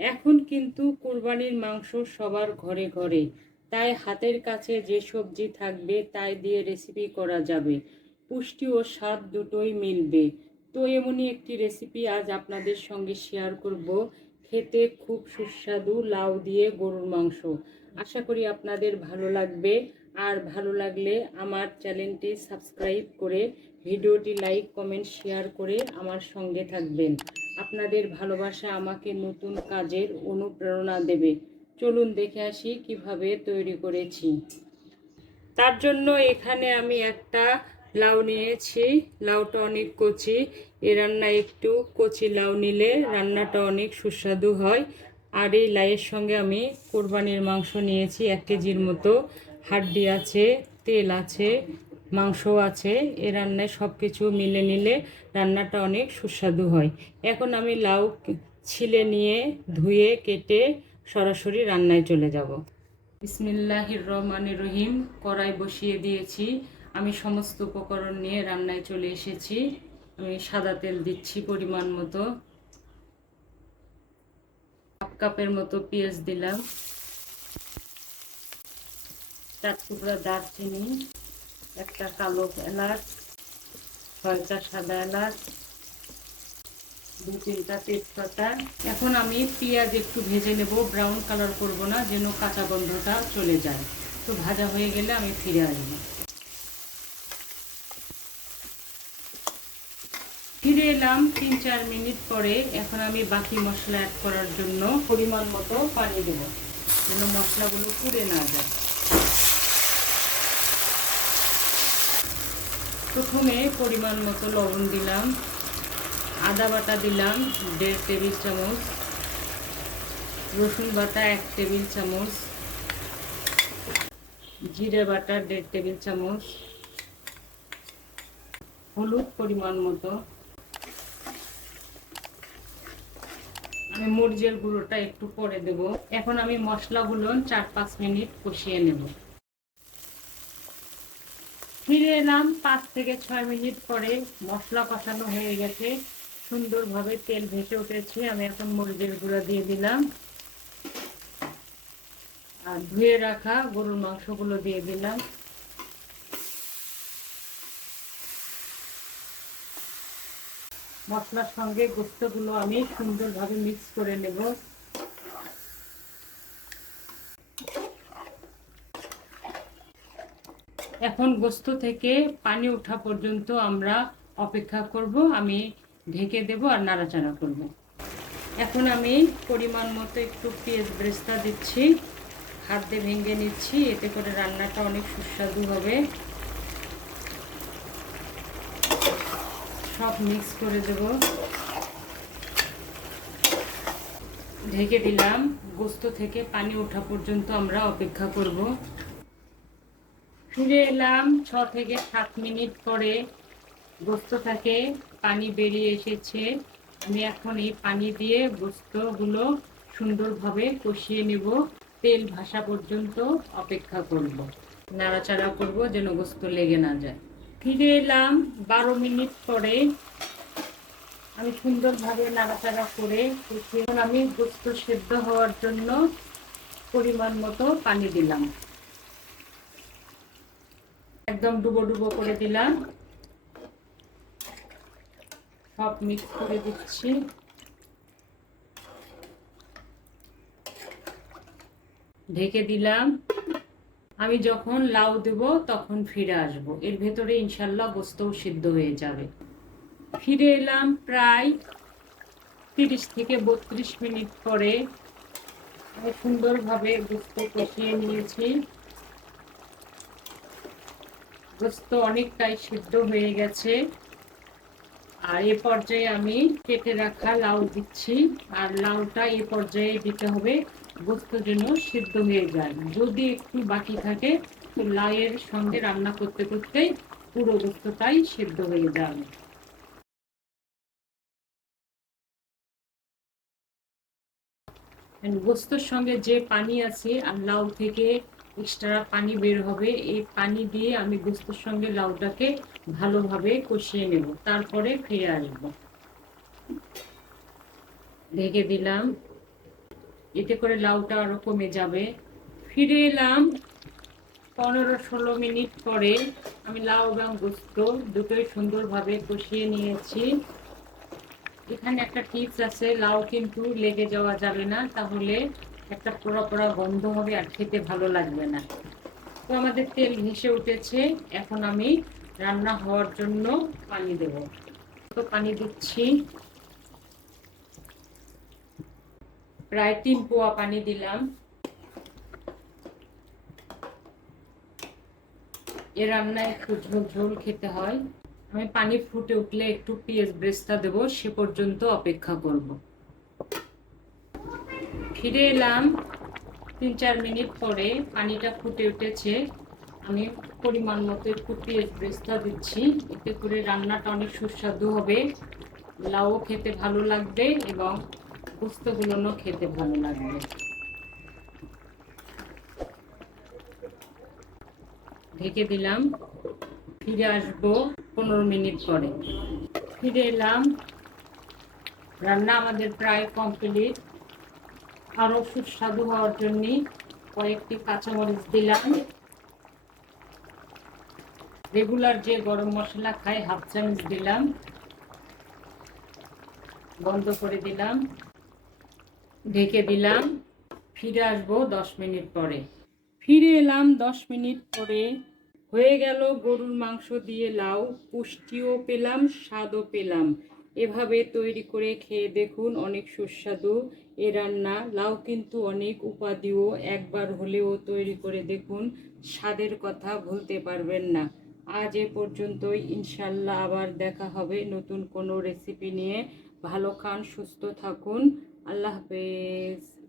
এখন কিন্তু কোরবানির মাংস সবার ঘরে ঘরে। তাই হাতের কাছে যে সবজি থাকবে তাই দিয়ে রেসিপি করা যাবে। পুষ্টি ও স্বাদ দুটোই মিলবে। তো এমনই একটি রেসিপি আজ আপনাদের সঙ্গে শেয়ার করব। খেতে খুব সুস্বাদু লাউ দিয়ে গরুর মাংস। আশা করি আপনাদের ভালো লাগবে। আর ভালো লাগলে আমার চ্যানেলটি সাবস্ক্রাইব করে ভিডিওটি লাইক কমেন্ট শেয়ার করে আমার সঙ্গে থাকবেন। আপনাদের ভালোবাসা আমাকে নতুন কাজের অনুপ্রেরণা দেবে। চলুন দেখে আসি কীভাবে তৈরি করেছি। তার জন্য এখানে আমি একটা লাউ নিয়েছি, লাউটা অনেক কচি। এ রান্না একটু কচি লাউ নিলে রান্নাটা অনেক সুস্বাদু হয়। আর এই লাউয়ের সঙ্গে আমি কোরবানির মাংস নিয়েছি, এক কেজির মতো। হাড্ডি আছে, তেল আছে মাংস আছে, এ রান্নায় সব কিছু মিলে নিলে রান্নাটা অনেক সুস্বাদু হয়। এখন আমি লাউ ছিলে নিয়ে ধুয়ে কেটে সরাসরি রান্নায় চলে যাব। বিসমিল্লাহির রহমানির রহিম, কড়াই বসিয়ে দিয়েছি। আমি সমস্ত উপকরণ নিয়ে রান্নায় চলে এসেছি। আমি সাদা তেল দিচ্ছি পরিমাণ মতো। হাফ কাপের মতো পেঁয়াজ দিলাম। চার টুকরা দারচিনি। একটা কালো এলাচ, ছয়টা সাদা এলাচ, দু তিনটা তেজপাতা। এখন আমি পেঁয়াজ একটু ভেজে নেব ব্রাউন কালার করব না, যেন কাঁচা গন্ধটা চলে যায়। তো ভাজা হয়ে গেলে আমি ফিরে আসব। ফিরে এলাম তিন চার মিনিট পরে। এখন আমি বাকি মশলা অ্যাড করার জন্য পরিমাণ মতো পানি দেব, যেন মশলাগুলো পুড়ে না যায়। প্রথমে পরিমাণ মতো লবণ দিলাম, আদা বাটা দিলাম, দেড় টেবিল চামচ, রসুন বাটা এক টেবিল চামচ, জিরে বাটা দেড় টেবিল চামচ, হলুদ পরিমাণ মতো। আমি মরিচের গুঁড়োটা একটু পরে দেব। এখন আমি মশলাগুলো চার পাঁচ মিনিট কষিয়ে নেব। ফিরে এলাম। পাঁচ থেকে ছয় মিনিট পরে মশলা কষানো হয়ে গেছে। সুন্দরভাবে তেল ভেসে উঠেছে। আমি এখন মরিচের গুঁড়া দিয়ে দিলাম। আর ধুয়ে রাখা গরুর মাংসগুলো দিয়ে দিলাম। মশলার সঙ্গে গোস্তগুলো আমি সুন্দরভাবে মিক্স করে নেব। এখন গোস্ত থেকে পানি ওঠা পর্যন্ত আমরা অপেক্ষা করব, আমি ঢেকে দেব আর নাড়াচাড়া করব। এখন আমি পরিমাণ মতো একটু পেঁয়াজ ব্রেস্তা দিচ্ছি, হাত দিয়ে ভেঙে নিচ্ছি, এতে করে রান্নাটা অনেক সুস্বাদু হবে। সব মিক্স করে দেব। ঢেকে দিলাম, গোস্ত থেকে পানি ওঠা পর্যন্ত আমরা অপেক্ষা করব। ফিরে এলাম ছ থেকে সাত মিনিট পরে। গোস্ত থেকে পানি বেরিয়ে এসেছে। আমি এখন এই পানি দিয়ে গোস্তগুলো সুন্দরভাবে কষিয়ে নেব। তেল ভাসা পর্যন্ত অপেক্ষা করব। নাড়াচাড়া করব যেন গোস্ত লেগে না যায়। ফিরে এলাম বারো মিনিট পরে। আমি সুন্দরভাবে নাড়াচাড়া করে এখন আমি গোস্ত সেদ্ধ হওয়ার জন্য পরিমাণ মতো পানি দিলাম। একদম ডুবো ডুবো করে দিলাম। সব মিক্স করে দিচ্ছি। ঢেকে দিলাম। আমি যখন লাউ দেব তখন ফিরে আসব। এর ভেতরে ইনশাল্লাহ গোস্তও সিদ্ধ হয়ে যাবে। ফিরে এলাম প্রায় তিরিশ থেকে বত্রিশ মিনিট পরে। সুন্দরভাবে গোস্ত কষিয়ে নিয়েছি। গোস্ত অনেকটাই সিদ্ধ হয়ে গেছে। আর এ পর্যায়ে আমি কেটে রাখা লাউ দিচ্ছি। আর লাউটা এ পর্যায়ে দিতে হবে, গোস্ত যেন সিদ্ধ হয়ে যায়। যদি একটু বাকি থাকে, তো লাউয়ের সঙ্গে রান্না করতে করতে পুরো গোস্তটাই সিদ্ধ হয়ে যাবে গোস্তর সঙ্গে যে পানি আছে আর লাউ থেকে এক্সট্রা পানি বের হবে। এই পানি দিয়ে আমি গোস্তর সঙ্গে লাউটাকে ভালোভাবে কষিয়ে নেব। তারপরে ফিরে আসব। ঢেকে দিলাম। এতে করে লাউটা আরও কমে যাবে। ফিরে এলাম পনেরো ষোলো মিনিট পরে। আমি লাউ এবং গোস্ত দুটোই সুন্দরভাবে কষিয়ে নিয়েছি। এখানে একটা টিপস আছে, লাউ কিন্তু লেগে যাওয়া যাবে না। তাহলে একটা পোড়া পোড়া গন্ধ হবে আর খেতে ভালো লাগবে না। তো আমাদের তেল ভেসে উঠেছে, এখন আমি রান্না হওয়ার জন্য পানি দেব। তো পানি দিচ্ছি। প্রায় তিন পোয়া পানি দিলাম। এ রান্নায় একটু ঝোল ঝোল খেতে হয়। আমি পানি ফুটে উঠলে একটু পেঁয়াজ ব্রেস্তা দেব, সে পর্যন্ত অপেক্ষা করব। ফিরে এলাম তিন চার মিনিট পরে, পানিটা ফুটে উঠেছে। আমি পরিমাণ মতো একটু পেঁয়াজ ব্রেস্তা দিচ্ছি, এতে করে রান্নাটা অনেক সুস্বাদু হবে। লাউও খেতে ভালো লাগবে এবং পোস্তগুলোও খেতে ভালো লাগবে। ঢেকে দিলাম। ফিরে আসব পনেরো মিনিট পরে। ফিরে এলাম। রান্না আমাদের প্রায় কমপ্লিট। আরও সুস্বাদু হওয়ার জন্য কয়েকটি কাঁচামরিচ দিলাম। রেগুলার যে গরম মশলা খাই হাফ চামচ দিলাম। বন্ধ করে দিলাম। ঢেকে দিলাম। ফিরে আসব দশ মিনিট পরে। ফিরে এলাম দশ মিনিট পরে। হয়ে গেল গরুর মাংস দিয়ে লাউ। পুষ্টিও পেলাম, স্বাদও পেলাম। এভাবে তৈরি করে খেয়ে দেখুন, অনেক সুস্বাদু। এ রান্না লাউ কিন্তু অনেক উপাদিও, একবার হলেও তৈরি করে দেখুন, স্বাদের কথা ভুলতে পারবেন না। আজ এ পর্যন্তই, ইনশাল্লাহ আবার দেখা হবে নতুন কোনো রেসিপি নিয়ে। ভালো খান, সুস্থ থাকুন। আল্লাহ হাফেজ।